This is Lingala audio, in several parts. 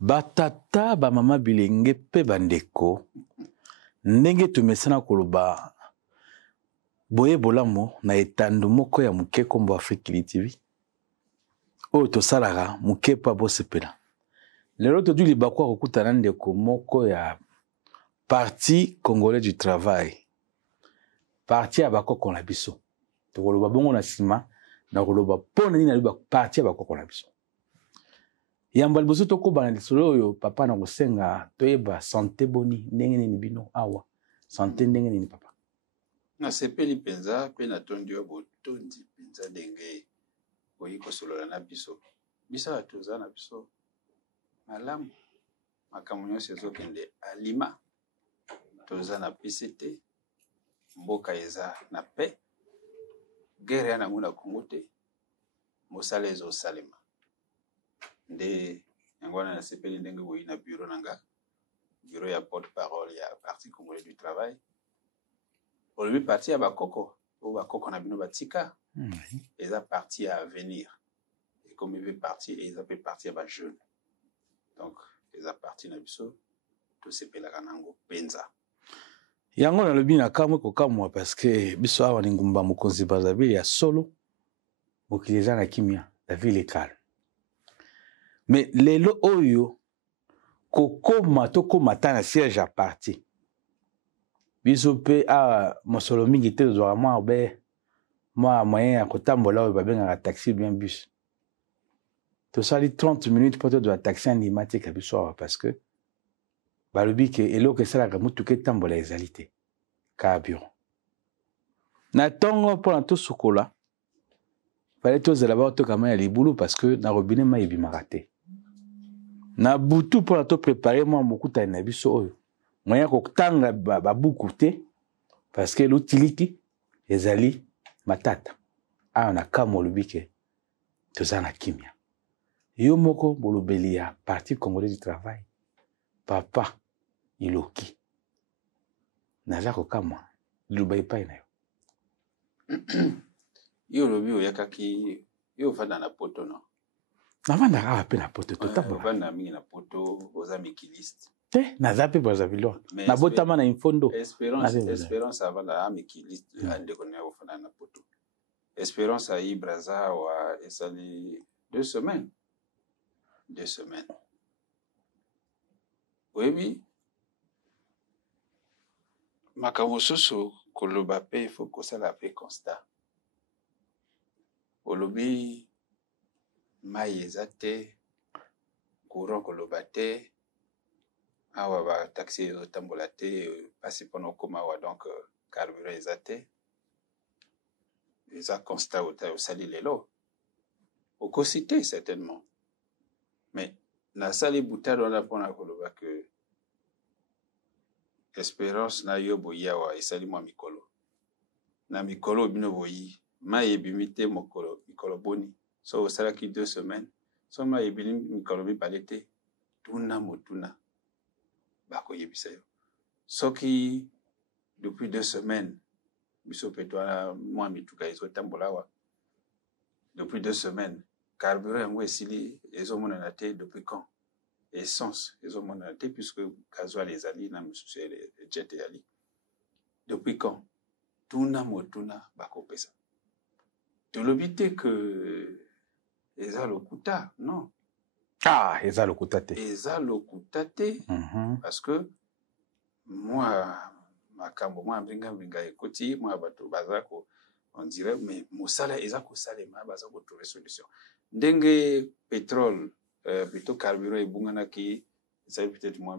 Batata ba mama bilenge pe bandeko ndenge tumesana koloba boye bolamo na etando moko ya muke kombo Afrique TV oyo tosalaka muke pa bosepela lelo todu libakwa kokutana ndeko moko ya Parti Congolais du Travail parti ya bakoko na biso tokoloba bongo na sima na koloba pona nini na parti ya bakoko na biso yamba liboso tokobana lisolo oyo papa na kosenga toyeba santé boni ndenge nini bino awa santé ndenge nini papa na sepeli penza pe na tondi yo botondi penza ndenge oyi kosolola na biso bisa toza na biso malamu makambo nyonso ezokende alima toza na PCT mboka eza na paix guerre ya nango na Congo te mosala ezosalema nde yango wana na sepeli ndenge boyi na bureau nanga bureau ya porte-parole ya Parti Congolais du Travail olobi parti ya bakoko o bakoko na bino batika eza parti ya avenir et comme il parti eza pe parti ya ba jeune donc eza parti na biso to sepelaka nango penza yango na lobi na kamwe kokamwa parce que biso awa ni ngumba mokonzi Brazzaville ya solo mokili eza na kimia la ville est calme mais lelo oyo kokoma tokoma ta na siège à parti biso pe a mosolo mingi te tozwaka mwa be mwa moyen ya kotambola oyo babengaka taxi bien bus tosali 30 minutes mpo tozwa taxi andima tika biso awa parce que balobi ke eloko esalaka mutuka etambola ezali te kaka bureau na ntongo mpona tosukola fale tozela baotoka mai ya libulu parce que na robinet mai ebimaka te na butu mpona toprépare mwa mokutani na biso oyo moyen kotanga babuku te parce que lotiliki ezali matata awa na kama olobi ke toza na kimia yo moko bolobeli ya Parti Congolais du Travail papa iloki naza kokamwa liloba epai na yo yo lobi oyakaki yo vanda na poto no navandaka awa mpe na poto totambola vanda mingi na poto oza mikiliste te naza mpe Brazzaville nabotama na infondo espérance avanda a mikiliste andeko na yo vanda na poto espérance ayi braza wa esali 2 semaines oyebi makambo mosusu koloba pe il faut kosala pe constat olobi mai eza te courant koloba te awa bataxi ezotambola te pasi mpona okoma awa donc carburant eza te eza constat osali lelo okosi te certainement mais nasali butade wana mpona koloba ke espérance na yo boyi awa esali mwa mikolo na mikolo bino boyi mai ebimi te mikolo boni so osalaki 2 semaines so mai ebimi mikolo mibale te tuna motuna bakoyebisa yo soki depuis 2 semaines biso pe twana mwa mituka ezotambola awa depuis 2 semaines carburant yango esili ezomonana te depuis quand essence ezomonana te puisque gasoil ezali na misusu jet eyali depuis quand tuna motuna bakopesa tolobi te que eza lokuta non eza lokuta te parce que moi makambo mwa mbinga ekoti mwa bato baza ko on dirait mais mosala eza kosalema baza kotrouver solution ndenge pétrole plutôt carburant ebunganaki ça peut-être moi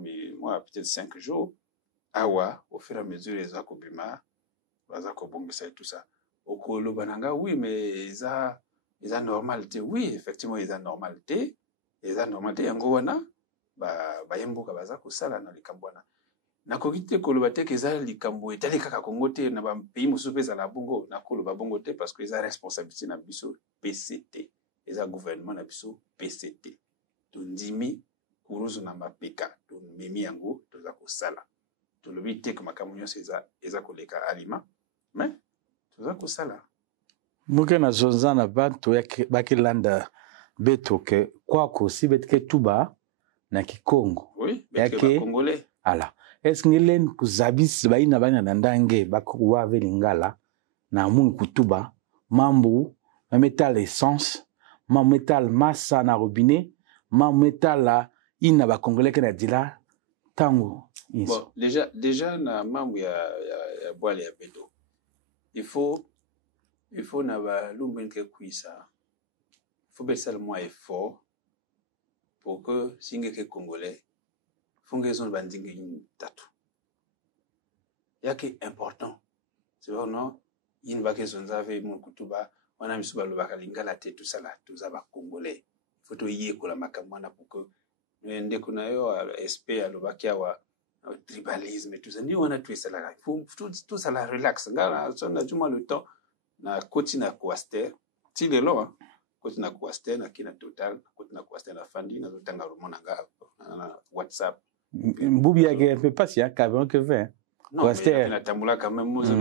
peut-être 5 jours awa au fur et à mesure eza kobima baza kobongisa et tout ça okoloba nanga oui mais eza normalité oui effectivement eza normalité yango wana bayemboka baza kosala na likambo wana nakoki te koloba te eza likambo etali kaka Congo te na bapays mosusu mpe ezala bongo nakoloba bongo te parce que eza responsabilité na biso PCT eza gouvernement na biso PCT tondimi kuruzu na mapeka tomemi yango toza kosala tolobi te ke makambo nyonso eza koleka alima mais toza kosala moke na zonza na bantu bakilanda beto ke kwako si betike tuba na Kikongo. Oui, mais congolais. Ala. Est-ce que ngelen kuzabis baina bana ndandange bakuwa velingala na mungu kutuba mambu metal essence ma metal massa na robinet ma metal la ina ba congolais que na dila tango. Bon, déjà na mambu ya boile ya beto. Il faut na ba lumbenke kuisa. Il faut baisser le moins effort pour que singe ke congolais funge zone bandingi tatu. Yaki important. C'est vrai non? Il va que zonzave mon kutuba wana misuba lobaka lingala te tout ça là tout ça ba congolais. Il faut to yeko la makamwana pour que ndeko na yo SP alobaki wa tribalisme et tout ça. Ni on a tout ça là. Il faut tout ça là relax. Ngala on a du mal le temps na koti na Coaster. Ti le lo hein. Koti na Coaster na kina total, koti na Coaster na fandi na zotanga romona na WhatsApp. Mbubi yake un peu pas si akavon que fait. Non, Coaster na tambula quand même mozo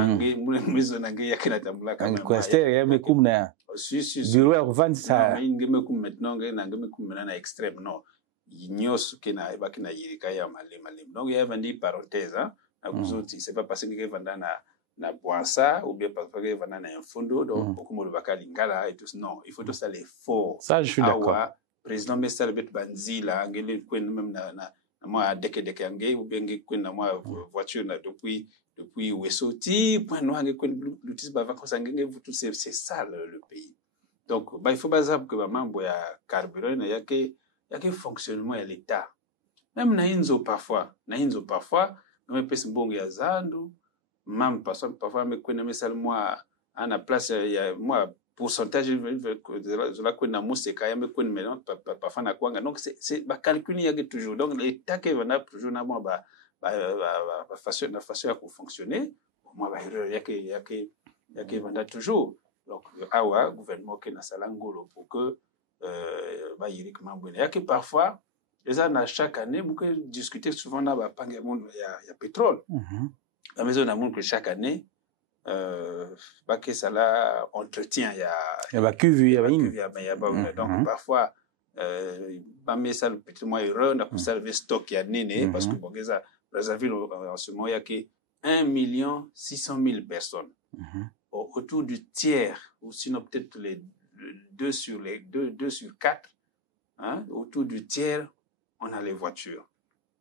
na ngi yakina tambula quand même. Coaster ya me kumna. Si. Bureau ya vendre ça. Ngeme kum maintenant ngeme kum na extrême non. Nyos kina bakina yirika ya malema. Donc il y a vendu parenthèse hein. Na kuzoti c'est pas parce que vanda na boisa ou bien parce que vanda na un fondo donc beaucoup mo lobaka lingala et tout non, il faut tout ça l'effort. Ça je suis d'accord. Président Messal bet banzila ngeli kwen même na moi deke ngé ou bien kwen na moi voiture na depuis Wesoti point noir ngé kwen l'utis ba vacances ngé tout c'est ça le pays. Donc bah il faut bazab que mambo ya carburant na yake fonctionnement ya l'état. Même na inzo parfois no pesi mbongo ya zandu même parfois me kwen Messal moi à la place ya moi pourcentage de la kwen na museka ya me kwen maintenant parfois na kwanga donc c'est ba calculer yake toujours donc l'état que va toujours na moi ba façon à fonctionner moi ba erreur yake vanda toujours donc awa gouvernement que na salangolo pour que ba yirik mambo yake parfois les ans chaque année vous que discuter souvent na ba panga monde ya pétrole la maison na monde que chaque année que ça là entretien il y a cuve donc parfois ba mais ça le petit moins erreur na pour salver stock ya nene parce que bon ça Brazzaville en ce moment il y a que 1 600 000 personnes autour du tiers ou sinon peut-être les 2 sur 4 hein, autour du tiers on a les voitures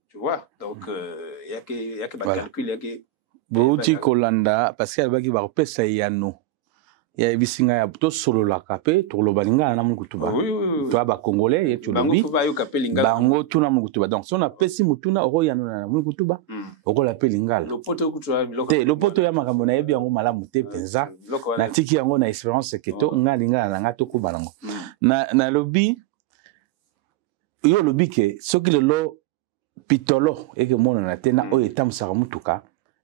tu vois donc il y a que calcul il y a que Bouti Kolanda, parce qu'elle va dire que c'est yano. Il y a bisinga ya to solo la capé, to lo balinga na mukutuba. Oui. Toi ba congolais et tu le dis. Bango tu na mukutuba. Donc si on a pesi mutuna oro yano na mukutuba, oko la pelinga. Le poto kutuba le poto ya makambo na yebi yango malamu te penza. Na tiki yango na espérance que to ngalinga na ngato ko balango. Na lobby yo lobby ke soki le lo pitolo et que mona na tena o etam sa mutuka.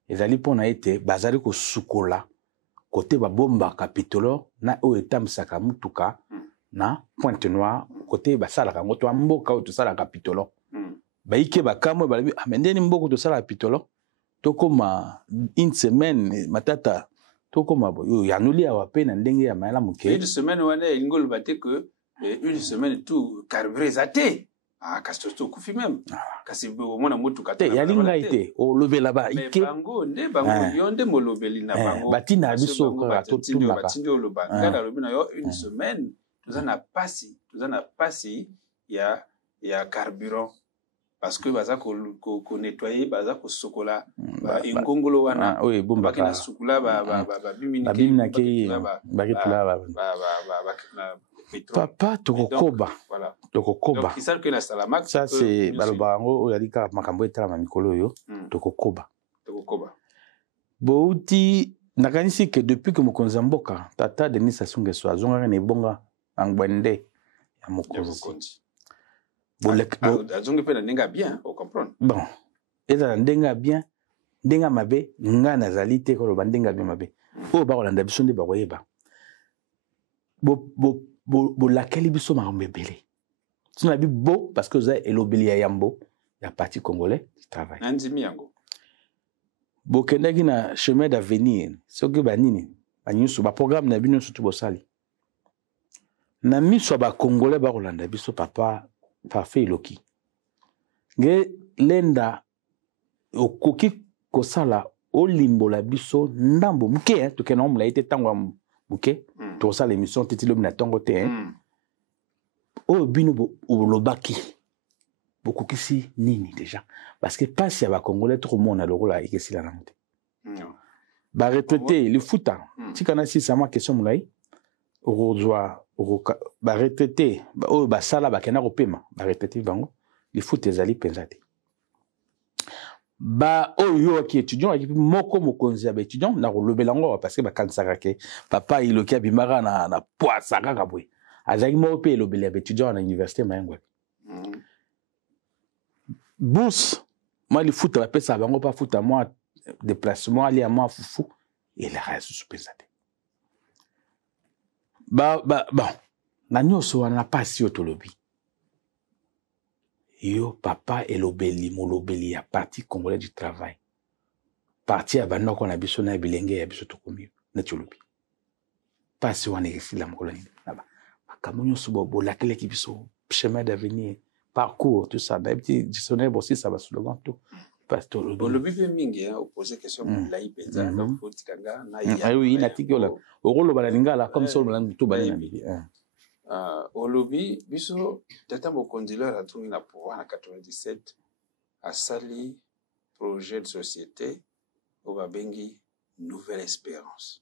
Ezali pona ete bazali ko sukola côté ba bomba capitolo na o etamsaka mutuka na Pointe Noire côté ba sala kango to mboka to sala capitolo ba ike ba kamwe ba amendeni mboko to sala capitolo to koma une semaine matata to koma yo yanuli awa pe na ndenge ya mala muke une semaine wana ingol baté que une semaine tout carburé zaté kastoto kufi même kasi mona mutuka te yalinga ite o lobela ba ike bango yonde mo lobeli na bango batina biso ka to tumba batindio loba ngala lobina yo une semaine tuzana pasi ya carburant parce que baza ko nettoyer baza ko sokola ba ingongolo wana oui bomba ka sukula ba bimina ke ba ketula ba papa tokokoba voilà tokokoba donc ça que la salamax ça c'est balobango oyalika makambo etala ma mikolo yo tokokoba bouti nakanisi que depuis que mokonzi mboka tata Denis Sassou Nguesso azonga ne bonga angwende ya mokonzi azonga pe na ndenga bien on comprendre bon eza ndenga bien ndenga mabe nga nazali te ko loba ndenga bien mabe o ba kolanda biso nde ba koyeba bo laquelle biso makambo ebele sina bi bo parce que za elobeli ya yambo ya parti congolais du travail nandimi yango bo kendaki na chemin d'avenir soki banini banyusu ba programme na bino surtout bosali na miso ba congolais ba kolanda biso papa parfait eloki nge lenda okoki kosala olimbola biso ndambo muke toke na omula ite tango muke tosala émission titi lobi na tongo te oyo bino olobaki bokokisi nini déjà parce que pasi ya bakongolais tokomona lokola ekesila nango te baretraité lifuta tika na sisama question molai okozwa baretraité oyo basala bakenda kopema baretraité bango lifuta ezali mpenza te oyo yoki étudiant akipi moko mokonzi ya baétudiant na kolobela yango parce que bakanisaka ke papa iloki abimaka na poasa kaka boye azalaki moko mpe elobeli ya baétudiant na université Mayangwa bourse mwa lifuta bapesaka bango mpa futa mwa déplacement alia mwa fufu elaka lisusu mpenza te na nyonso wana na pasi oyo tolobi yo papa elobeli molobeli ya parti congolais du travail parti ya bandako na biso na bilenge ya biso tokomi neti olobi pasi wana ekesila mokolo nini makambo nyonso bolakelaki biso chemin d'avenir parcours tout ça nayebi dictionnaire bosisa baslogan to olobi mpe mingi opose question molai mpenza fotikanga oui natiki ola okoloba na lingala comme ça oloba na tobale na midi olobi biso tata mokonzi leur atungi na pouvoir na 97 asali projet de société oyo babengi nouvelle espérance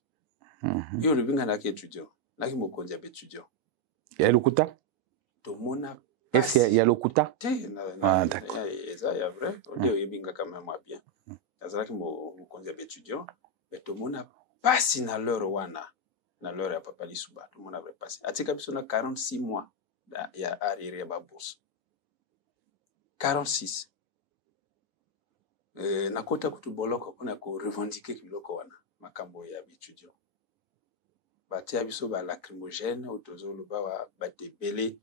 yo olobi nga naki étudiant naki mokonzi ya baétudiant ya lokuta tomona est-ce qu'il y a lokuta d'accord eza ya vrai nde oyebi nga quand même bien azalaki mokonzi ya baétudiant mais tomona pasi na leur wana na leur ya papa Lisuba tomona vrai pasi atika biso na 46 mois ya arrière ya babourse 46 nakota kutu boloko mpona korevendique biloko wana makambo ya baétudiant batia biso balacrymogène oyo tozoloba bato ebele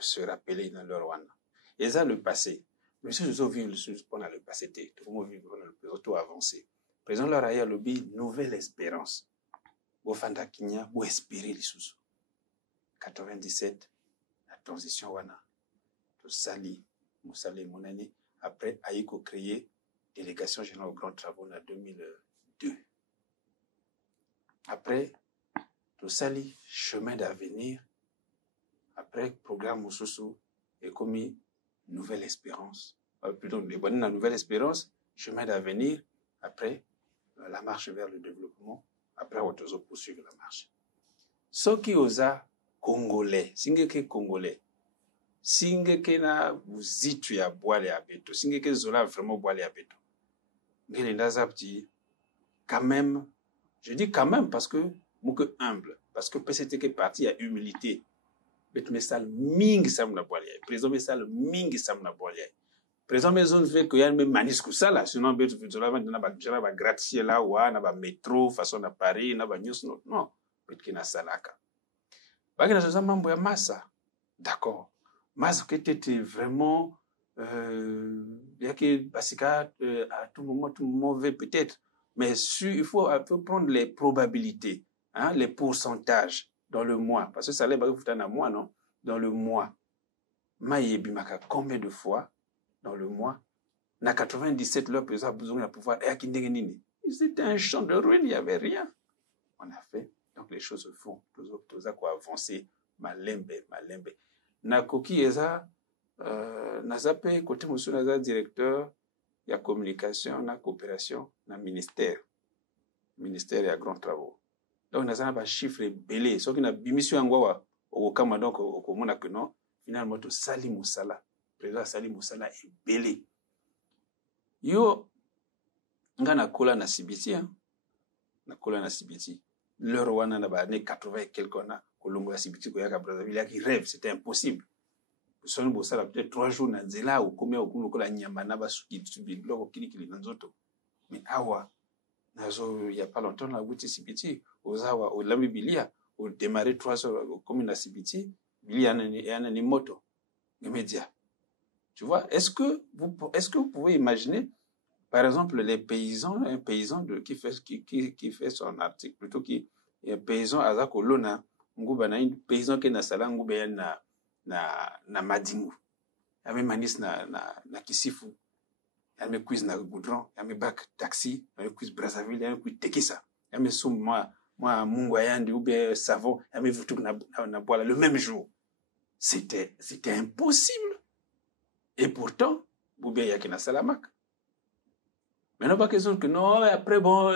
se rappeler dans leur wana eza le passé mais si tozovivre lisusu mpona le passé te tokomovivre mpona le présent to avancé président leur aya alobi nouvelle espérance bofanda kinya boespérer lisusu 97 la transition wana tosali mosala emonani après ayi kocréer délégation générale aux grands travaux na 2002 après tosali chemin d'avenir après programme mosusu ekomi nouvelle espérance plutôt la nouvelle espérance chemin d'avenir après la marche vers le développement après on doit poursuivre la marche soki oza congolais singeke congolais singeke na buzitu ya bwale ya beto singeke zola vraiment bwale ya beto ngeli ndaza petit quand même je dis quand même parce que mouke humble parce que PCTK parti à humilité bet mesal mingi sam na bwale président mesal mingi sam na bwale président maison fait que y a même manisku sala sinon bet zola na ba jara ba gratte-ciel là wa na ba métro façon na Paris na ba news non bet kina salaka baki na zoza mambo ya massa d'accord massa qui était vraiment yaki basika à tout moment mauvais peut-être mais il faut prendre les probabilités hein, les pourcentages dans le mois parce que ça allait un mois non dans le mois maïebimaka combien de fois dans le mois na 97 leur président besoin de pouvoir et c'était un champ de ruines il n'y avait rien on a fait donc les choses se font tous à quoi avancer malembe na koki eza nazape côté monsieur naza directeur ya communication na coopération na ministère ya grands travaux donc naza ba chiffre belé soki na bimission yango au kama donc au mona que non finalement to sali musala président sali musala e belé yo ngana kola na sibiti hein na kola na sibiti leur wana na ba année 80 et quelque na kolongo ya sibiti ko yaka Brazzaville ya qui rêve c'était impossible soni bosala peut-être 3 jours na nzela ou combien okumu kola nyamba na basuki tubi loko kilikili na nzoto mais awa nazo il y a pas longtemps na buti sibiti ozawa o lami bilia au démarrer 3 heures comme na sibiti bilia na ni moto immédiat tu vois est-ce que vous pouvez imaginer par exemple les paysans un paysan qui fait son article plutôt qui un paysan azako lona nguba na paysan qui na sala nguba na madingu yame manis na kisifu, yame quiz na goudron, yame bak taxi, yame quiz Brazzaville, yame quiz Tekisa, yame soum moi mungu ayandi ou bien savon, yame vutuk na boila le même jour. C'était impossible. Et pourtant, Boubé yaki na Salamak. Maintenant, pas question que non, après, bon,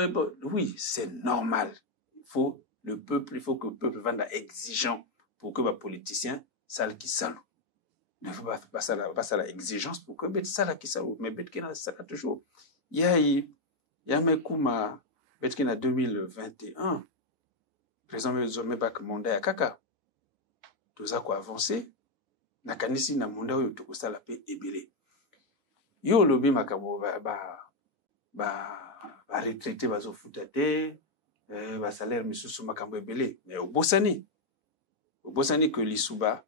oui, c'est normal. Il faut que le peuple vende exigeant pour que les politiciens salent qui salent. Mais il ne faut pas ça la exigence pour que les salent qui salent. Mais bet qui na ça toujours. Il y a mes kouma bet qui na 2021. Président me pas que mandat à kaka. Tout ça quoi avancer. Na kanisi na mandat yo to ça la paix ebele. Yo lobby makabo ba retraité bazo futate ba salaire misusu makambo ebele mais obosani que Lissouba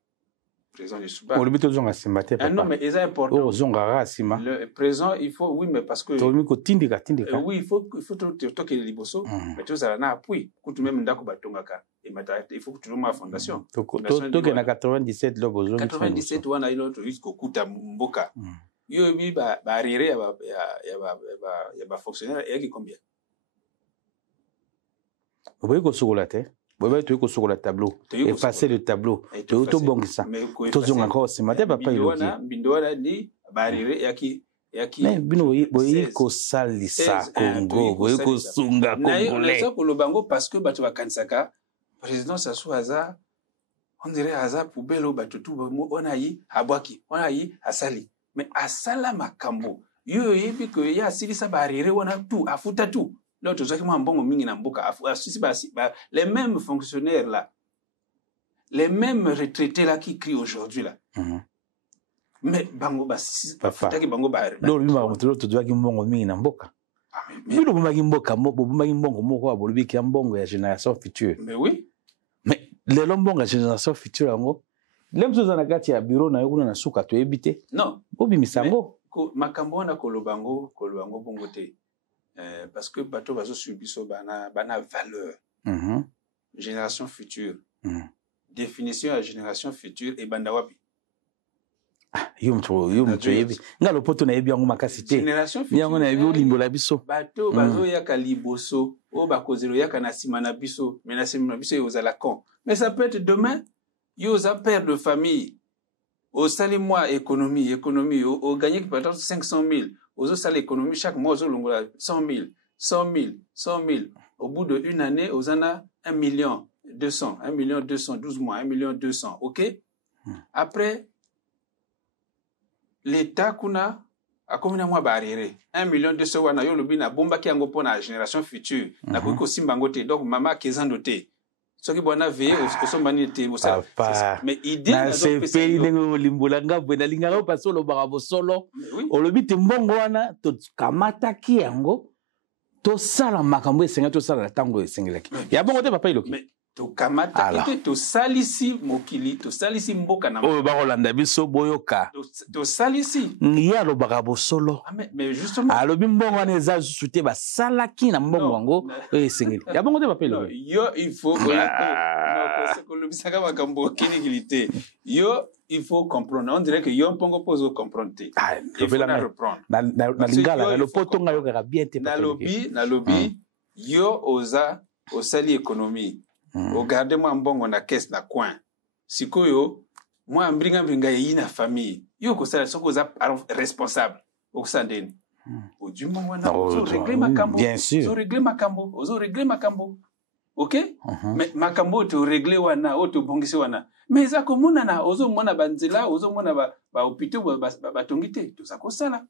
président Lissouba lobby to zonga simate papa non mais c'est important zonga rasima le président il faut oui mais parce que to miko tindika oui il faut to que liboso mais tout ça na appui kutu même ndako batongaka et il faut que tu ma fondation to que na 97 lo bozo 97 wana ilo to jusqu'au kuta mboka yo bi ba rire ya ba fonctionnaire et qui combien vous voyez ko sokola te vous voyez to ko sokola tableau effacer le tableau to bongisa to zonga encore c'est matin papa bindo wana ni ba rire ya qui mais bino boyi ko salisa Congo boyi ko sunga congolais ça ko lo bango parce que bato bakanisaka président Sassou Aza on dirait Aza poubelle bato tout on a yi abwaki on a yi asali mais asala makambo yo yebi que ya silisa barire wana tout afuta tout l'autre zaki mo mbongo mingi na mboka asisi ba les mêmes fonctionnaires là les mêmes retraités là qui crient aujourd'hui là mais bango ba fataki bango ba lo lima mutelo to zaki mbongo mingi na mboka bilo bumaki mboka bumaki mbongo moko abolibi ki mbongo ya génération future mais oui mais le mbongo ya génération future yango lemso za na kati ya bureau na yokuna na suka to ebite non bobi misango makambo na kolobango bongo te parce que bato bazo subiso bana valeur génération future définition à génération future et banda wapi yo mtu yebi ngalo poto na yebi yango makasi te génération future yango na yebi olimbo la biso bato bazo yaka liboso o bakozelo yaka na sima na biso mais na sima na biso yozala con mais ça peut être demain yoza père de famille au sali mois économie au gagner qui peut être 500 000 aux sali économie chaque mois aux longola 100 000 au bout de une année aux ana 1 million 200 12 mois 1 million 200 OK après l'état kuna akomina mwa barrière 1 million 200 wana yo lobi na bomba ki yango pona génération future na ko simba ngote donc mama kezando te soki bona veiller au sombani te bosa mais idée na c'est pays ndenge limbola ngabwe na lingaka paso lo barabo solo olobi te mbongo wana to kamata ki yango to sala makambo esenga to sala tango esengelaki ya bongo te papa iloki mais to kamata ite to salisi mokili to salisi mboka na o ba rolanda biso boyoka to salisi ya lo barabo solo mais justement alobi mbongo wana eza souté ba salaki na mbongo wango esengeli ya bongo te papa iloki yo il faut que le bisaka makambo kinigilité yo il faut comprendre on dirait que yo mpongo pose comprendre te il faut la reprendre na lingala le potonga yo ka bien te na lobby yo oza osali économie regardez-moi mbongo na caisse na coin sikoyo moi mbringa yina famille yo ko sala soko za responsable okusandeni du mbongo wana ozo régler makambo bien sûr ozo régler makambo OK mais makambo to régler wana auto bongisi wana mais za komona na ozo mona banzela ozo mona ba hôpital ba tongite to za ko sala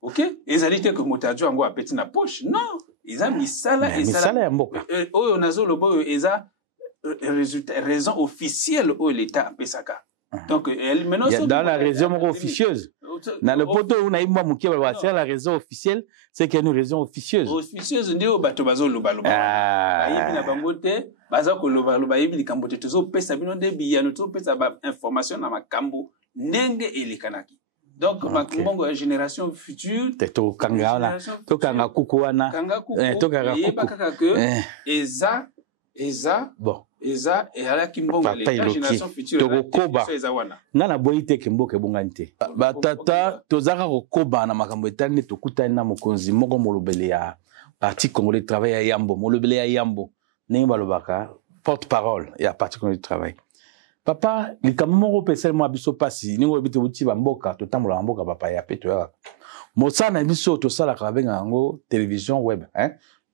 OK ezali te que motajo ngo apeti na poche non eza misala ya mboka oyo nazo lobo oyo eza résultat raison officielle au l'état pesaka donc elle maintenant dans la raison officieuse dans le poto on a imba mukie ba c'est la raison officielle c'est qu'il y a une raison officieuse ndio bato bazo loba ayibi na bango te baza ko loba yibi likambo te tozo pesa bino nde biyano to pesa ba information na makambo ndenge elikanaki donc makambo ya génération future to kangana to kanga kuku wana to kanga kuku eza bon eza ezalaki mbongo ya Papa leta Iloki. génération future Tokokoba. eza wana nga na boyi te ke mboka ebongani te batata tozalaka kokoba na makambo etali nde tokutani na mokonzi moko molobeli ya parti congolais de travail ya yambo molobeli ya yambo ndenge balobaka porte parole ya parti congolais de travail papa likambo moko opesali mwa biso mpasi ndenge oyebi teuti bamboka totambola bamboka papa ya pe toyaka mosala na biso tosalaka babenga yango télévision web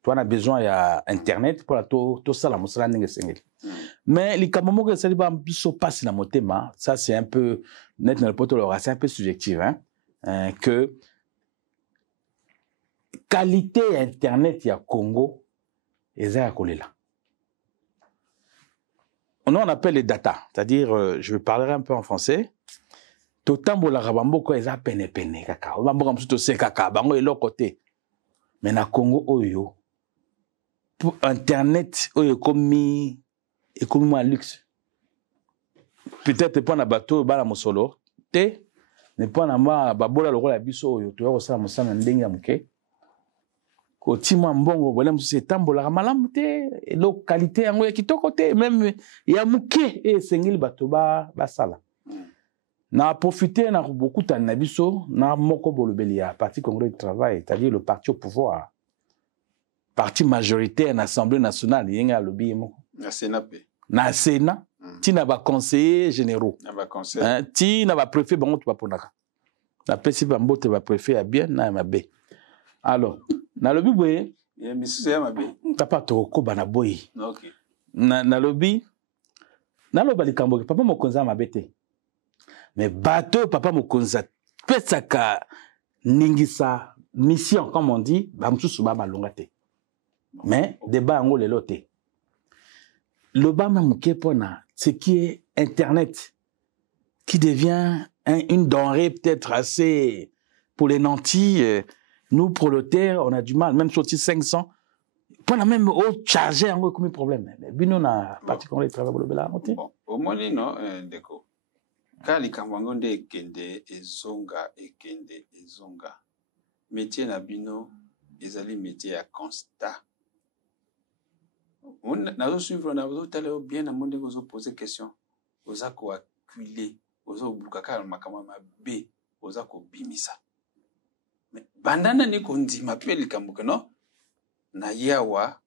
toana besoin ya internet mpona tosala mosala ndenge esengeli mais likambo moko esali biso mpasi na motema ça c'est un peu net na lopoto lora c'est un peu subjectif que qualité ya internet ya Congo eza ya kolela on appelle les data c'est-à-dire je parlerai un peu en français totambolaka bamboka eza penepene kaka bamboka mosusu tosekaka bango eloko te mais na Congo oyo pour internet oyo ekomi mwa luxe peut-être mpo na bato bana mosolo te me mpo na mwa babola lokola biso oyo toya kosala mosala na ndenge ya moke kotima mbongo bole mosusu etambolaka malamu te eloko kalite yango ya kitoko te meme ya moke esengeli bato basala na profiter na bokutani na biso na moko bolobeli ya parti congolais de travail c'est-à-dire le parti au pouvoir parti majoritaire na assemblée nationale yenge alobi moko na Sénat pe na Sénat tina ba conseillers généraux na ba conseil tina ba préfet bango to baponaka na pesi bambote ba préfet ya bien na mabe alors na lobi boye ya misusu ya mabe papa to ko bana boyi OK na lobi na loba likambo papa mokonza mabe te mais bateau papa mokonza pesaka ningisa mission comme on dit ba msusu ba malonga te mais débat yango lelo te l'Obama Moukepona, ce qui est Internet, qui devient une denrée peut-être assez pour les nantis. Nous, prolétaires, on a du mal, même sorti 500. Pour même au charger, on a comme problème. Mais bien, on a particulièrement travaillé pour le Bela. Bon, au moins, non, d'accord. Quand les Kamwangonde ekende ezonga. Métier na bino, ezali métier à constat. Nazo suivre nazo tale bien na monde ozo poser question oza ko acculer ozo bukaka makama mabe oza ko bimisa mais bandana ni ko ndima pe likambuka no na yawa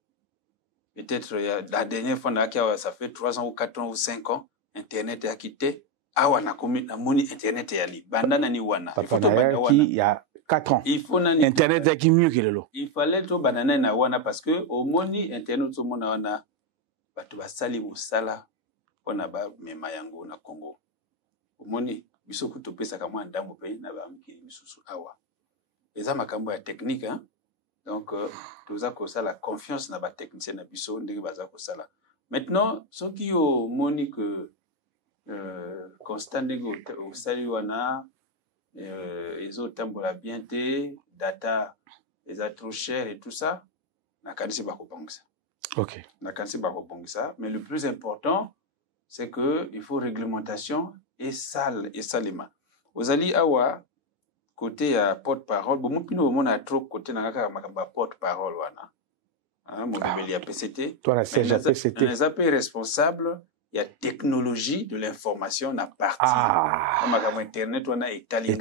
peut-être la dernière fois na kiawa ça fait 3 ans ou 4 ans ou 5 ans internet a quitté awa na komi na moni internet ya li bandana ni wana il faut to banda wana il y a 4 ans il faut internet est mieux que lelo il fallait to banana na wana parce que au moni internet to mona wana batu basali musala pona ba mema yango na Congo au moni biso kuto pesa kama ndambo pe na ba mki misusu awa eza makambo ya technique donc toza ko sala confiance na ba technicien na biso ndenge baza ko sala maintenant ce qui au moni que constant ndenge au sali wana ils ont tambola bien te data ils a trop cher et tout ça na kanisi ba kopongisa OK na kanisi ba kopongisa mais le plus important c'est que il faut réglementation et salima ozali awa côté ya porte-parole bon mupino mona trop côté na kaka makamba porte-parole wana mon bébé ya PCT toi la CGPCT les AP responsable il y a technologie de l'information na partie comme internet on a Italie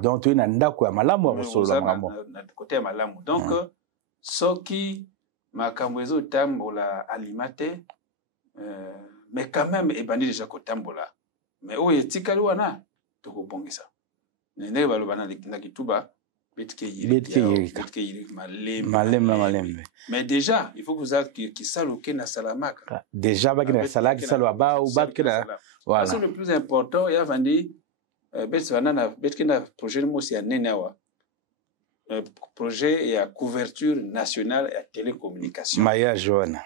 donc tu na ndako ya malamu ya solo makambo na côté ya malamu donc soki makambo ezo tambola alimate mais quand même ebandi déjà ko tambola mais oyo etikali wana to ko bongisa nene baloba na kituba betke yiri malem mais déjà il faut que vous qui saloke na salamaka déjà ba na salaki salo ba ou ba kena voilà c'est le plus important ya vandi betke na projet mo si anenawa projet ya couverture nationale ya télécommunication maya jaune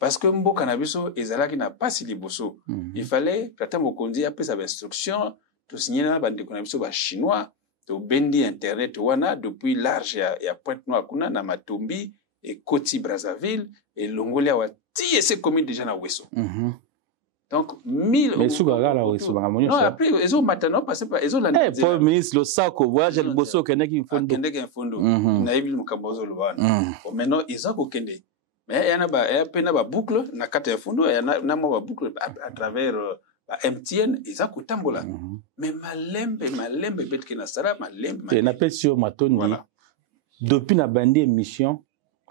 parce que mboka na biso ezalaki na pasi liboso il fallait kata mokonzi apesa instruction to signer na bande kona biso ba chinois to bendi internet wana depuis large ya Pointe-Noire kuna na Matombi et Koti Brazzaville et Longolia wa ti ese commune déjà na Weso donc 1000 mais sugaga la Weso ba monyo non après ezo matano parce pas ezo la pour ministre le sako voyage le bosso kende ki fondo na ibi mukambozo lwana maintenant ezo ko kende mais yana ba boucle na kata ya fundo yana mo ba boucle à travers ba MTN eza kutambola mais malembe betke na sara malembe na pesio matondi voilà. Depuis na bandi émission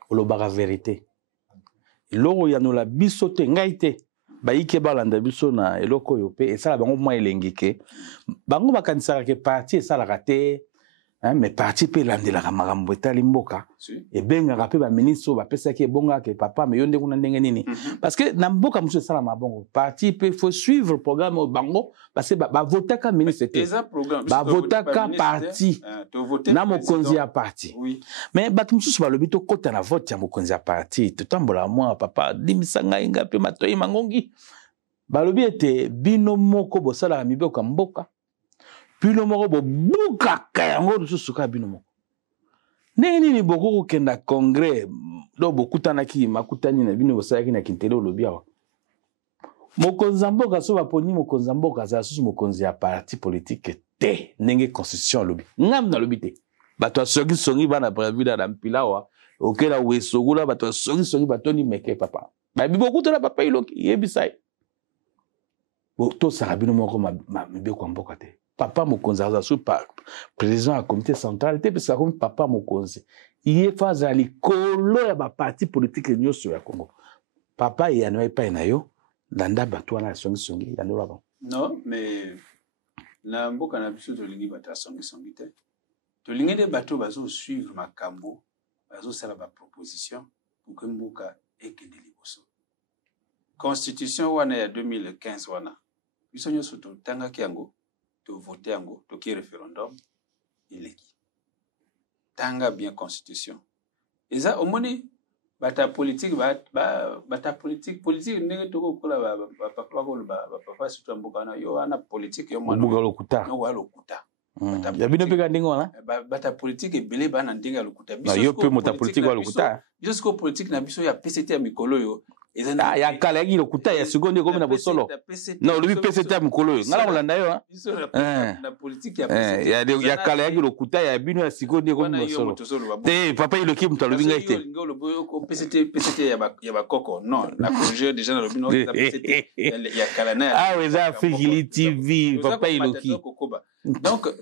olobaka vérité eloko ya nola biso te ngai te baike balanda biso na eloko yo pe esala bango mwa elengike bango bakanisaka ke parti esalaka te mais parti pe landelaka makambo etali mboka ebengaka pe baministre oyo bapesaki ebongaka ke papa me yo nde kuna ndenge nini parce que na mboka mosusu esalama bongo parti pe faut suivre programme oyo bango parce que bavotaka ministre te bavotaka parti na mokonzi ya parti mais bato mosusu balobi tokɔta na vote ya mokonzi ya parti totambola mwa papa limisa ngai nga mpe matoyi mangongi balobi ete bino moko bosalaka mibeko ya mboka bino moko bobukaka yango lisusu kaka bino moko ndenge nini bokokokenda congrès do bokutanaki makutani na bino bosalaki na kintele olobi awa mokonzi ya mboka so baponi mokonzi ya mboka azala susu mokonzi ya parti politique te ndenge constitution alobi ngam nalobi te bato asongisongi bana bravida na mpila awa okela wesogula bato asongisongi batoni meke papa babi bokutana papa iloki yebisa ye tosala bino moko mibeko ya mboka te papa mokonzi azala su président ya comité central te pesaka komi papa mokonzi ye fa azala likolo ya baparti politike nyonso ya Congo papa eyano epai na yo landa bato wana asongisongi yandola bango non mais na mboka na biso tolingi bato asongisongi te tolingi nde bato bazosuivre makambo bazosala baproposition pour que mboka ekende liboso constitution wana ya 2015 wana biso nyonso totangaki yango voter yango toki référendum ileki tanga bien constitution eza omoni bata politique ndenge toko kola papa ko papa surtout mboka na yo ana politique yo mwana mboka lokuta no wa lokuta ya bino peka ndenge wana bata politique ebele bana ndenge ya lokuta biso yo pe mota politique wa lokuta biso ko politique na biso ya PCT ya mikolo yo ya kala ya lokuta ya seconde komi na bosolo na olobi PCT ya mikolo yo ngala kolanda yo na politique ya PCT ya kala ya lokuta ya bino ya seconde komi na bosolo te papa iloki mutu alobi ngai te PCT ya bakoko non na corriger déjà na lobi no ya kala na ah weza Afrique TV papa iloki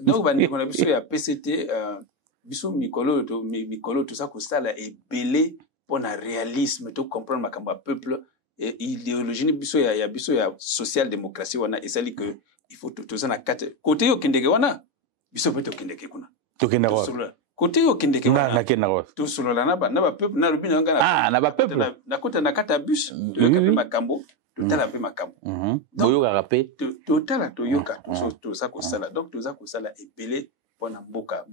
donc bandeko na biso ya PCT biso mikolo tout ça kosala ebele pona réalisme to comprendre makambo ya peuple et idéologie ni biso ya biso ya social démocratie wana esali que il faut tout ça na kate côté yo kindeke wana biso peut to kindeke kuna to kindeke côté yo kindeke wana na kenda to solola na ba peuple na lobi na ngana na ba peuple na kota na kata bus to yoka makambo to tala pe makambo boyoka rapé to tala to yoka to ça kosala donc to ça kosala ebele pona mboka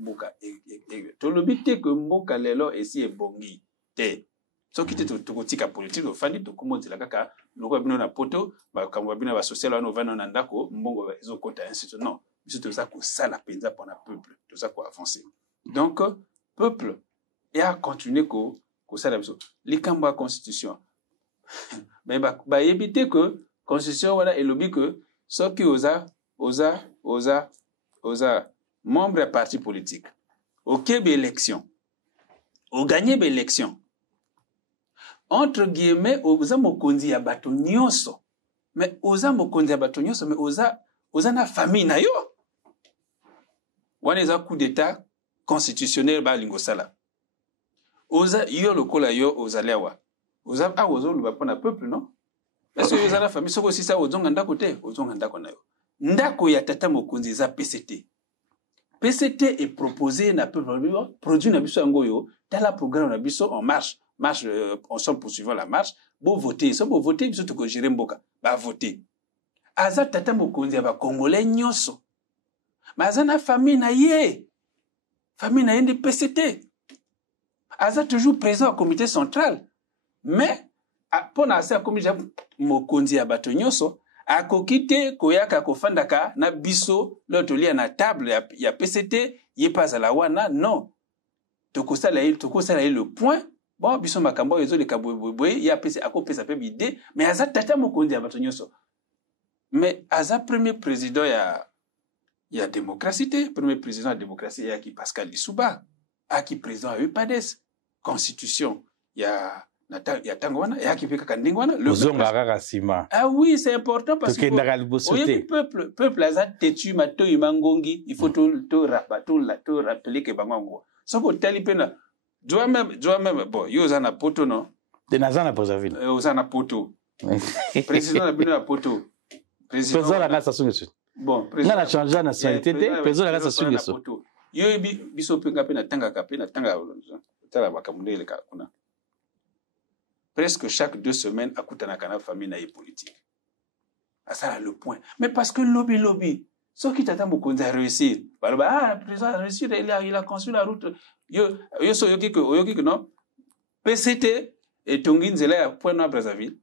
to lobi te que mboka lelo esi ebongi te soki te tokotika politique ofandi tokomotela kaka loko bino na poto bakambo bino ba social wana ovanda na ndako mbongo ezokota institut non biso toza kosala penza pona peuple toza ko avancer donc peuple et à continuer kosala biso likambo ya constitution mais ba yebite que constitution wana elobi que soki oza membre ya parti politique okebe élection o gagner be élection entre guillemets oza mokonzi ya bato nyonso mais oza mokonzi ya bato nyonso mais oza na famille na yo wana eza coup d'état constitutionnel balingo sala oza yo lokola yo ozali awa oza ozoluba mpona peuple non parce que oza na famille soko osisa ozonga ndako te ozonga ndako na yo ndako ya tata mokonzi eza PCT est proposé na peuple produit na biso yango yo dans la programme na biso en marche ensemble poursuivant la marche bo voter so bo voter biso toko gérer mboka ba voter aza tata mokonzi ya ba congolais nyonso maza na famille na ye ndi PCT aza toujours présent au comité central mais pona asa comité mokonzi ya bato nyonso akoki te koyaka kofandaka na biso lo tolia na table ya PCT ye pas à la wana non tokosala le point bon biso makambo ezo le kabwe ya PC akopesa pe bidé mais aza tata mokonzi ya bato nyonso mais aza premier président ya démocratie te premier président ya démocratie ya ki Pascal Lissouba aki président ya UPADES constitution ya ya tango wana ya kipeka kandingo wana le zonga kaka sima. Ah oui, c'est important parce que peuple a têtu mato imangongi, il faut tout rappeler que bango. Ça ko tali pena. Doa même bon, yo zana poto non. De nazana Brazzaville. Ozana poto. Président la bino poto. Président la nasa sungesu. Bon, président na changé la nationalité, président la nasa sungesu. Yo biso penga pena tanga tala bakamundele ka kuna. Presque chaque 2 semaines, à Koutanakana, famille naïe politique. Ah, ça, là, le point. Mais parce que lobby, ce qui t'attend beaucoup de réussir. Le président a réussi, il a construit la route. Yo, non? PCT et Tongin Zela à Point Noir Brazzaville.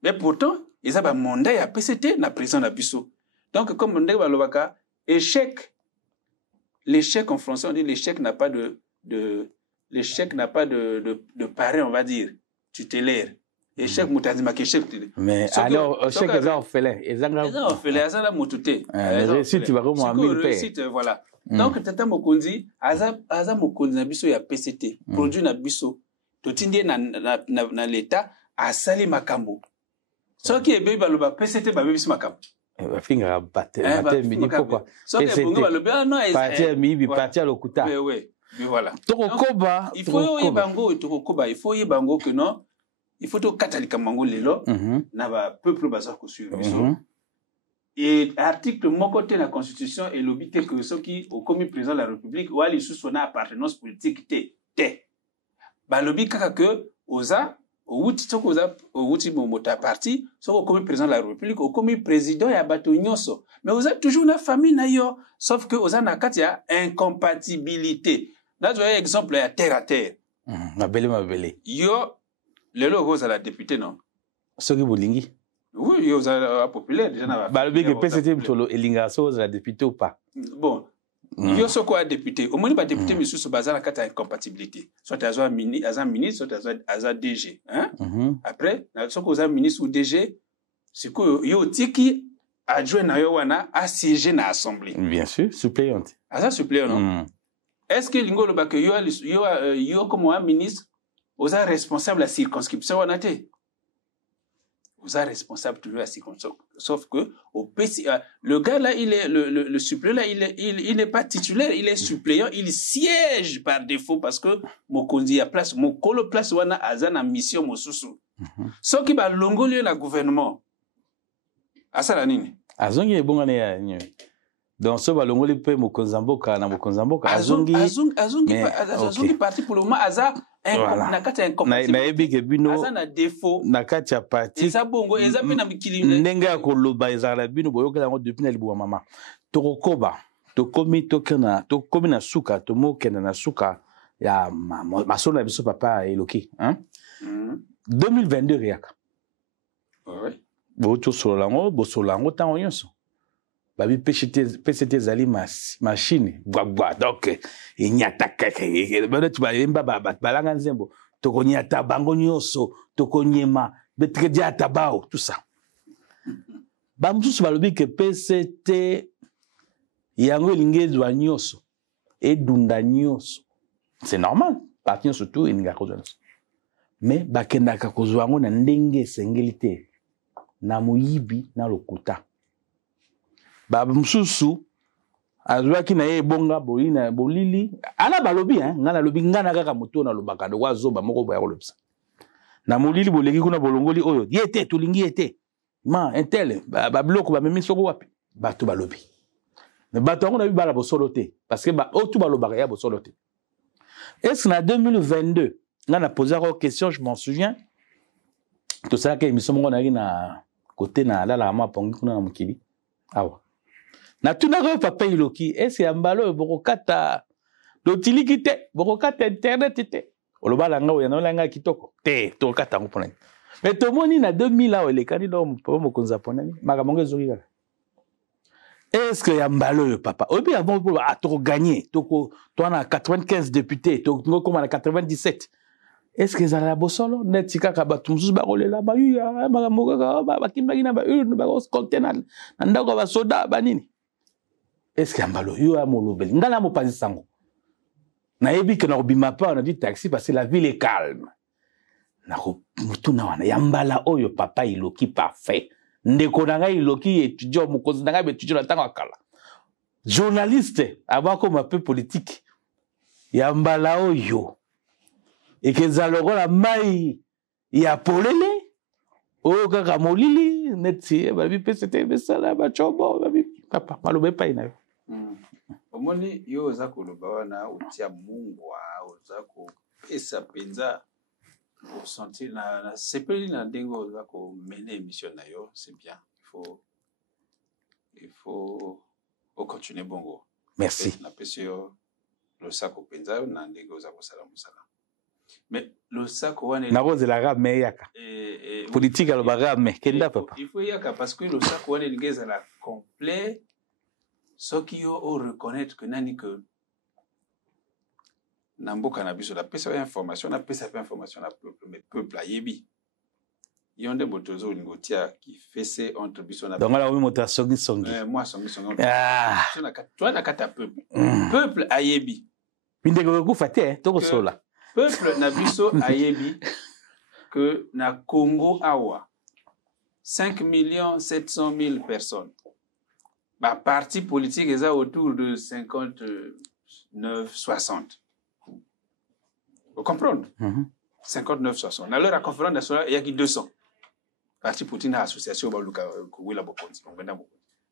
Mais pourtant, ils ont un mandat à PCT, na président Nabiso. Donc, comme on dit, échec. L'échec en français, on dit l'échec n'a pas l'échec n'a pas de parrain, on va dire. Tutélaire. Échec moutazima échec. Mais alors échec les orphelins, les orphelins ça la motuté. Réussite tu vas comme un mille réussite voilà. Donc tata mokonzi aza mokonzi na biso ya PCT, produit na biso. Totindie na l'état asali makambo. So qui ebe baloba PCT ba biso makambo. Finga batte midi pourquoi? PCT baloba non parti midi parti à lokuta. Oui. Mais voilà. Tokoba, il faut y bango tokoba, il faut y bango que non. Il faut to katalika mango lelo na ba peuple baza ko suivre biso. Et article moko te la constitution et l'obité que ceux qui au commis président de la République ou ali sous son appartenance politique te. Ba lobi kaka que oza outi toko oza outi mota parti so au commis président de la République au commis président ya bato nyonso. Mais oza toujours na famille na yo sauf que oza na kati ya incompatibilité. Là, je vais exemple à terre. Mabele. Yo, le logo à la députée, non? Ce qui bolingi. Oui, yo, à populaire, déjà. Balobi que PCT Mtolo elinga so à la députée ou pas? Bon. Yo, ce quoi député? Au moins, pas député, mais sous ce bazar, la carte incompatibilité. Soit à un ministre, soit à un DG. Hein? Après, soit aux un ministre ou DG, c'est que yo, tiki, adjoint na yo wana, assiégé na assemblée. Bien sûr, suppléante. À ça, suppléant, non? Est-ce que l'ingolo ba que yo comme un ministre vous êtes responsable de la circonscription on a été vous êtes responsable toujours de la circonscription sauf que au PC le gars là il est le suppléant là il n'est pas titulaire il est suppléant il siège par défaut parce que mon kondi a place mon colo place wana azana mission mosusu ce qui ba longolio na gouvernement asala nini azongi ebongane ya nyo. Donc ce balongoli pe mokonzamboka na mokonzamboka azongi parti pour le moment aza na kati incompatible na ebi ke bino aza na défaut na kati ya parti eza bongo eza pe na mikili ndenge ya koloba ezala bino boyokela ngo depuis na libuwa mama tokokoba tokomi na suka tomokenda na suka ya masolo na biso papa eloki hein 2022 riaka oui boto solango bosolango tango nyonso babi PCT zali machine gwagwa donc inyata keke bado tu balemba balanga nzembo tokonyata bango nyonso tokonyema betredia tabao tout ça bamsusu balobi ke PCT yango lingezwa nyonso edunda nyonso c'est normal parti surtout ininga kozwa mais bakendaka kozwa ngo na ndenge esengeli te na moyibi na lokuta baba msusu azwaki na ye bonga bolina bolili ana balobi ngana lobi ngana kaka moto na lobaka do wazoba moko boya kolobisa na molili boleki kuna bolongoli oyo yete tolingi yete ma intel ba bloko ba memi soko wapi bato balobi mais bato ngona bi bala bosolo te parce que ba otu balobaka ya bosolo te est-ce na 2022 ngana poser une question je m'en souviens tout ça que émission ngona na côté na la ma pongi kuna na mukili awa na tunako papa iloki ese ya mbalo bokokata dotiliki te bokokata internet te oloba langa oya na langa kitoko te tokata ngo pona mais tomoni na 2000 awa elekani do mokonza ponani makambo ezoki kaka est-ce que ya mbalo papa obi avant pour to gagner to na 95 députés to comme na 97 est-ce que ça la bosolo netika ka batumsu ba kolela ba ya makambo kaka ba kimbaki na ba ba container ndako ba soda ba nini. Est-ce qu'il y a un ballon? Il y a un molobel. Il y a un mopasi sango. Na yebi que na obima pa on a dit taxi parce que la ville est calme. mutuna wana yambala oyo papa iloki parfait ndeko na ngai iloki étudiant mokonzi na ngai étudiant na ntango akala journaliste abakoma pe politique yambala oyo ekenza lokola mai ya polele oyo kaka molili neti babi PCT besala bachobo babi papa maloba epai na yo omoni yo oza koloba wana otia mungwa oza kopesa mpenza osentir na sepeli na ndenge oza komene émission na yo c'est bien il faut continuer bongo merci napesi yo losako mpenza na ndenge oza kosala mosala mais losako wana nakozelaka me yaka politique alobaka me kenda papa il faut yaka parce que losako wana elingi ezala complet soki yo oreconnaître que nani que na mboka na biso napesa information napesa pe information na peuple ayebi yo nde moto ozolinga otia kifese entre biso na donc ala omi moto asongisongi moi songisongi toi na kata peuple ayebi bindenge kokufa te tokosola peuple na biso ayebi que na Congo awa 5 700 000 personnes ba parti politique est autour de 59-60. Vous comprenez? 59-60. Alors la conférence nationale, il y a 200. Parti politique dans l'association Baluka Kouila Bokonzi.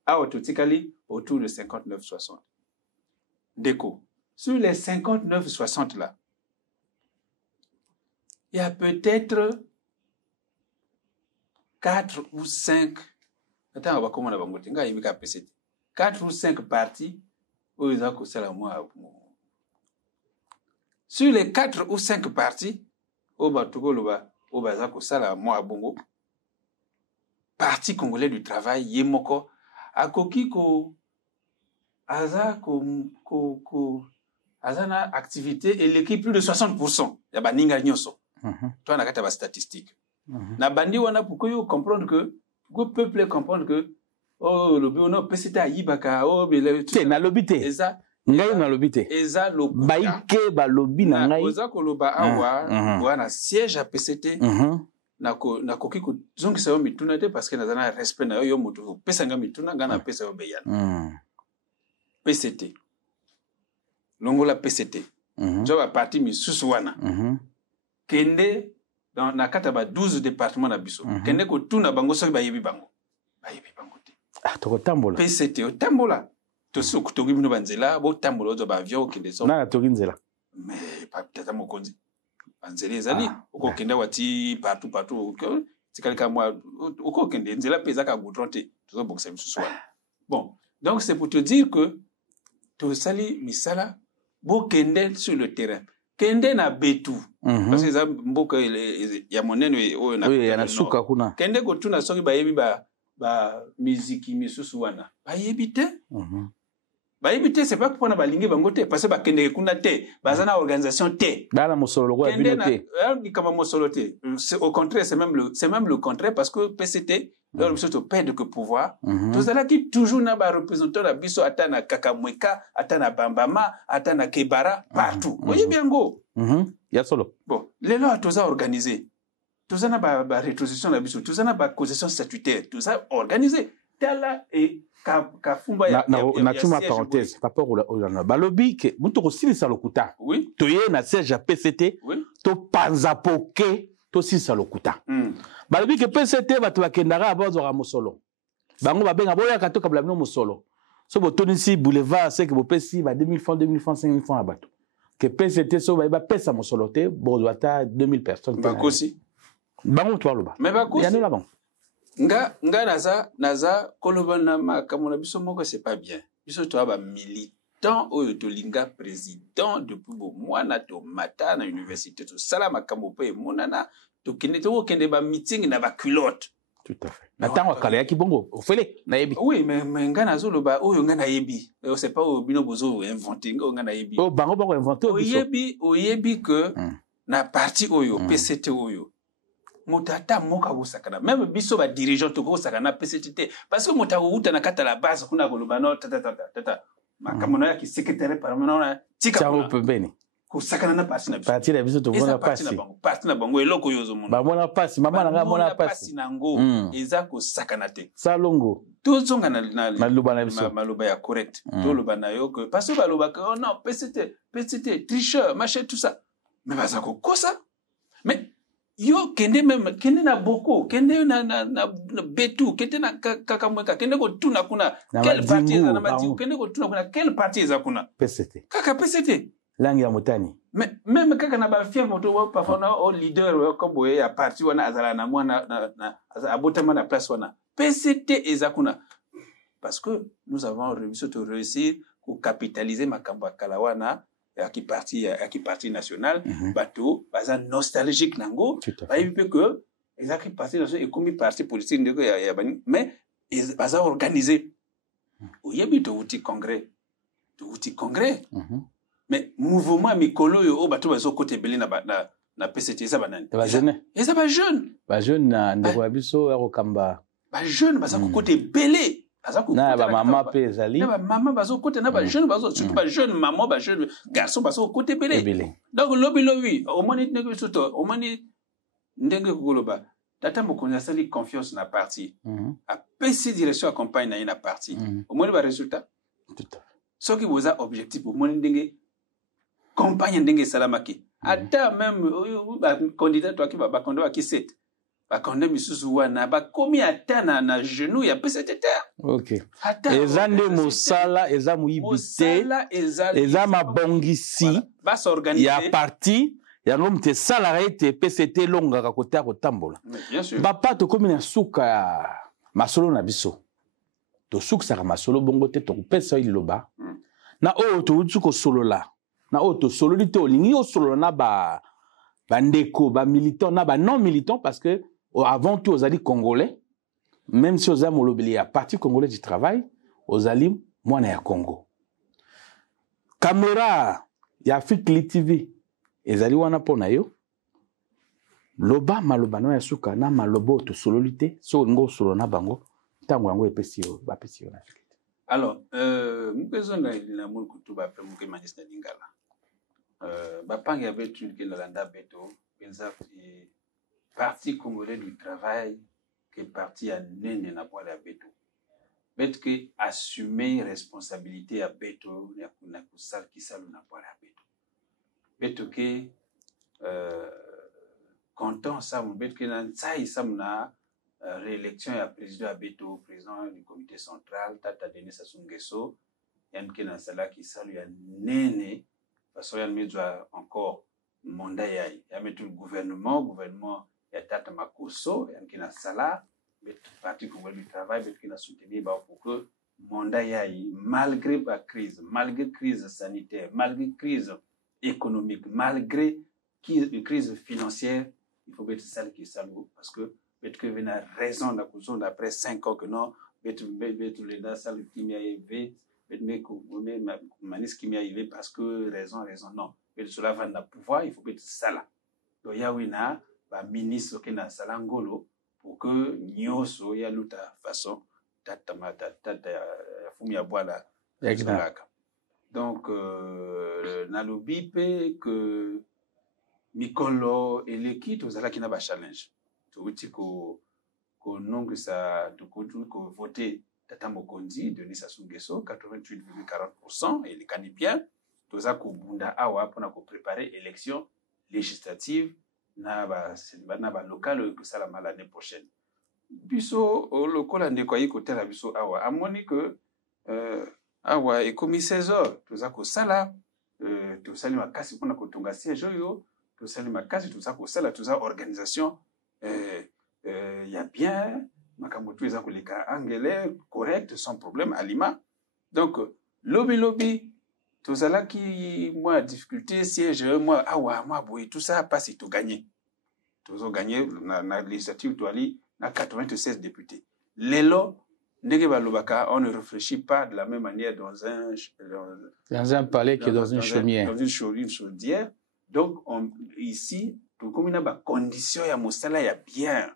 Automatically autour de 59-60. Déco. Sur les 59-60 là, il y a peut-être 4 ou 5. Attends, on va comment on va monter. 4 ou 5 partis où ils ont ça la moi. Sur les 4 ou 5 partis, au Batugoloba, au Bazako Sala moi bongo, Parti congolais du travail, Yemoko, à Kokiko, Azana activité et l'équipe plus de 60%. Il y a ba ninga nyoso. Toi, on a ba statistique. Na bandi wana pour que comprendre que le peuple comprendre que oh le bio no pesita yibaka oh bele te na lobité eza ngai na lobité eza lokuta baike ba lobi na ngai oza koloba awa wana siège à PCT na koki ko zongi sa yo mituna te parce que nazana respect na yo moto pesa nga mituna ngana pesa yo beyana PCT longola PCT jo ba parti misusu wana kende dans na kata ba 12 départements na biso kende ko tuna bango soki bayebi bango te toko tambola PCT o tambola to soku to gibino banzela bo tambola ozo ba avion kende so na to ginzela mais pas tata mokonzi banzela ezali oko kende wati partout tikalika moi oko kende nzela pesa ka goudron te to bokisa misusu wana bon donc c'est pour te dire que to sali misala bo kende sur le terrain kende na betu parce que ça mboka ya monene oyo na ya suka kuna kende ko tuna soki bayebi ba musique misusu wana bayebi te c'est pas pour na balingi bango te parce que ba kende kuna te bazana organisation te bala mosolo ko bino te ni kama mosolo te au contraire c'est même le contraire parce que PCT leur biso perd que pouvoir tous là qui toujours na ba représentant la biso atana Kakamweka atana Bambama atana Kebara partout voyez bien go ya solo bon les lois tous organisé tous na ba rétrocession la biso tous na ba causation statutaire tout ça organisé tala et kafumba ya na tuma parenthèse papa olana balobi ke muto ko silisa lokuta oui toye na siège ya PCT to panza poke to silisa lokuta balobi ke PCT bato bakendaka bazora mosolo bango babenga boya kato kabla bino mosolo so botonisi boulevard c'est que bopesi ba 2000 francs 5000 francs abato que PCT so ba pesa mosolo te bozwata 2000 personnes bakosi bango to loba mais bakosi ya nola bango nga naza koloba na makambo na biso moko c'est pas bien biso to ba militant oyo to linga président depuis bo mwana to mata na université to sala makambo pe monana to kende ba meeting na ba culotte tout à fait na tango kala yaki bongo ofele na yebi oui mais nga nazo loba oyo nga na yebi c'est pas au bino bozo inventer nga na yebi bango bako inventer oyebi que na parti oyo PCT oyo mutata moka busakana même biso ba dirigeant to busakana PCT parce que muta uta na kata la base kuna koloba no tata makamona ya ki secrétaire permanent tika tao pembeni kosakana na parti na biso parti na biso tomona parti na bango eloko yo ozomona bamona pasi mama na nga mona pasi nango eza kosakana te salongo tozonga na maloba na biso maloba ya correct toloba na yo que parce que baloba que oh non PCT tricheur machin tout ça mais baza kokosa mais yo kende na boko kende na betu kende na kakamweka kende ko tuna kuna quel parti eza na mati kende ko tuna kuna quel parti eza kuna PCT kaka PCT langi ya motani mais même kaka na ba fier moto wa parfois na au leader ko boye ya parti wana azala na mwana na abotama na place wana PCT eza kuna parce que nous avons réussi à capitaliser makambo kala wana ya ki parti national bato baza nostalgique nango bayi pe que ezaki parti national et comme parti politique ndeko ya bani mais baza organisé oyebi to uti congrès mais mouvement mikolo yo bato bazo côté belé na PCT eza banani eza ba jeune na ndeko ya biso ya kokamba ba jeune baza côté belé na ba mama pe ezali na ba mama bazo côté na ba jeune bazo surtout ba jeune maman ba jeune garçon bazo côté belé donc lobi au moni ndenge soto au moni ndenge koloba tata mokonzi asali confiance na parti a PC direction accompagne na ina parti au moni ba résultat tout à fait soki boza objectif au moni ndenge campagne ndenge salamaki ata même ba candidat toi ki ba candidat ki 7 bakonde misusu wana bakomi ata na genou ya PCT. OK. Eza nde mosala eza muibite eza mabongisi ya parti yango mte salarié te PCT longaka kota kotambola. Bien sûr. Bapa to komi na suka ya masolo na biso. To suka masolo bongo te to pesa iloba. Na o to utsuko solola. Na o to sololi te olingi o solola na ba bandeko ba militants na ba non militants parce que avant tout, aux alliés congolais, même si aux amis molobili, à parti congolais du travail, aux alliés, moi, on est à Congo. Caméra, il y a Afrique TV, les alliés, on a pour nayo. Loba, maloba, no, yasuka, na malobo, to sololité, so, ngo, solo, na bango, tango, yango, epesio, bapesio, na Afrique. Alors, mpezo na moun kutuba, pe mouke manis na lingala. Bapang y avait une qui landa beto, Parti congolais du travail, qui est parti à Nene na poil à Beto. Bet que assumer responsabilité à Beto, na kusal qui salu na poil à Beto. Beto que content ça, bet que na tsai samna réélection à président à Beto, président du comité central, tata Denis Sassou Nguesso, yan que na sala qui salu ya Nene, parce qu'il y a medoa encore mandat ya mettre le gouvernement ya tata makoso yanki na sala bet parti congolais du travail bet qui na soutenir ba pour que mandat yayi malgré la crise sanitaire malgré crise économique malgré crise financière il faut bet ça qui salou parce que bet que vena raison la cause d'après 5 ans que non bet les dans salle qui m'a élevé bet me manis qui m'a élevé parce que raison non bet cela va na pouvoir il faut bet ça là donc yawina ba ministre qui na salangolo pour que nyoso ya luta façon tata fumi ya boala donc nalobi pe que mikolo eleki tozala kina ba challenge touti ko nongo sa ko voter tata mokonzi Denis Sassou Nguesso 88,40% et les candiens toza ko bunda awa pona ko préparer élection législative na ba local que ça la l'année prochaine biso local ndeko yi ko tela biso awa amoni que awa et comme 16h toza ko sala to sali makasi pona ko tunga siège yo to sali makasi toza ko sala toza organisation y a bien makambo tu eza ko leka anglais correct sans problème alima donc lobby tozala qui moi difficulté siège moi awa moi boy tout ça passe tout gagner tozo gagner na législative toali na 96 députés lelo ndenge balobaka on ne réfléchit pas de la même manière dans un palais que dans une chaumière dans une chaudière donc ici tout comme na ba condition ya mosala ya bien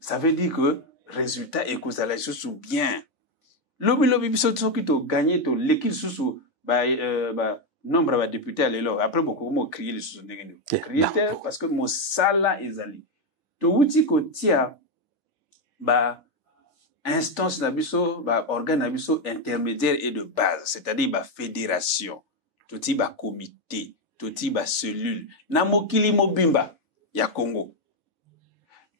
ça veut dire que résultat ekozala sous bien lobby biso to ki to gagner to l'équipe sous ba nombre de députés à l'élo. Après, beaucoup m'ont crié les sous-ndengeni. Crié parce que mon sala ezali. To outil ko tia ba instance nabiso, ba organe nabiso intermédiaire et de base, c'est-à-dire ba fédération, toti ba comité, toti ba cellule. Na mokili mobimba ya Congo.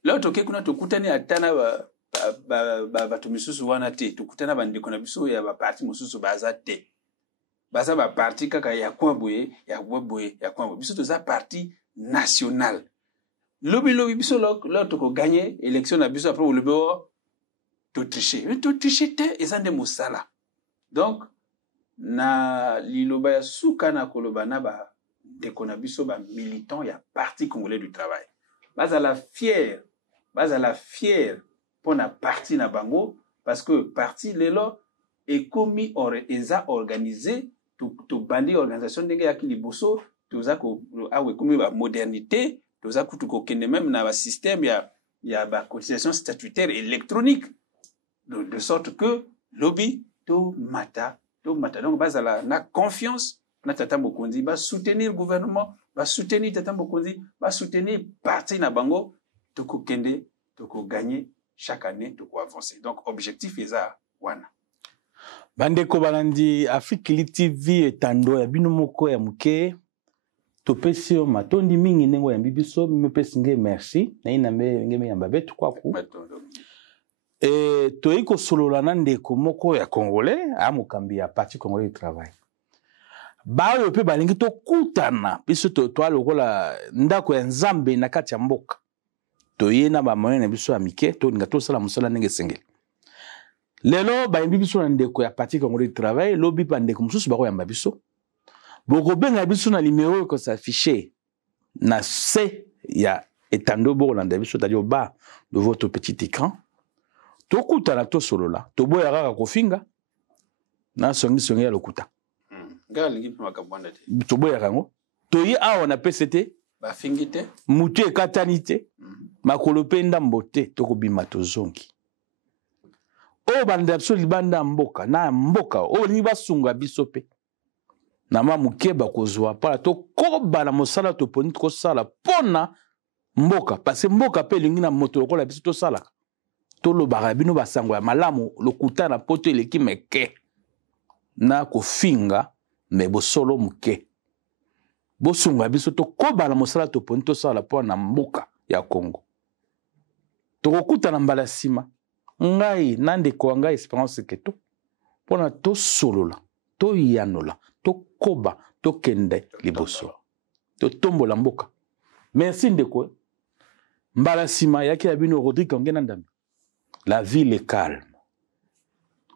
Là toke kuna tokutani atana ba tumisusu wana te, tokutana ba ndeko nabiso ya ba parti mususu baza te. Baza ba parti kaka ya kwamboye, ya weboye, ya kwamboye. Biso toza parti national. Lobi biso là toko gagner élection na biso après lobi to tricher. Mais to tricher te ezande mosala. Donc na liloba ya suka na koloba na ba ndeko na biso ba militant ya parti congolais du travail. Baza la fière pour na parti na bango parce que parti lelo est commis eza organisé to bandi organisation ndenge ya kiliboso toza ko awe commis ba modernité toza kutu ko kende même na ba système ya ba cotisation statutaire électronique de sorte que lobby to mata donc baza na confiance na tata Mokonzi ba soutenir gouvernement ba soutenir tata Mokonzi ba soutenir parti na bango to ko kende to ko gagner chaque année to ko avancer donc objectif eza wana bandeko balandi Afrique TV etando ya bino moko ya muke topesi yo matondi mingi nengo ya bibiso mipesi nge merci na ina ngeme ya babetu kwaku toiko solola na ndeko moko ya congolais amukambi ya parti congolais du travail bayo pe balingi to kutana biso to lokola ndako ya nzambe na kati ya mboka toyena ba moyen na biso ya mike to nga to sala musala ndenge sengeli lelo bayimbi biso na ndeko ya parti congolais du travail lobi pa ndeko mususu bako yamba biso boko benga biso na numéro ko s'afficher na C ya etando bolanda biso tadi au bas de votre petit écran to kuta na to solola to boya kaka kofinga na songi ya lokuta ngali ngipi makabwanda te to boya kango to yi awa na PCT ba fingite mutu ekatani te makolo pe ndambo te to kobima to zongi o banda biso libanda mboka na mboka o ni basunga biso pe na mamuke bakozwa pala to koba na mosala to poni ko sala pona mboka parce mboka pe lingi na moto lokola biso to sala to lobaka bino basango ya malamu lokuta na poto eleki meke na kofinga me bosolo muke bosunga biso to koba na mosala to poni to sala pona mboka ya Congo to kokuta na mbala sima ngai nande ko ngai Espérance Keto pona to solola to yanola to koba to kende liboso to tombola mboka merci ndeko mbala sima yaki ya bino Rodrigue ngena ndami la ville est calme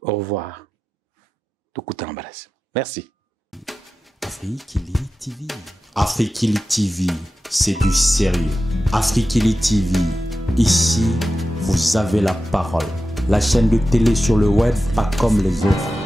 au revoir to kutana mbala sima merci Afrikili TV. Afrikili TV, c'est du sérieux. Afrikili TV, ici, vous avez la parole. La chaîne de télé sur le web, pas comme les autres.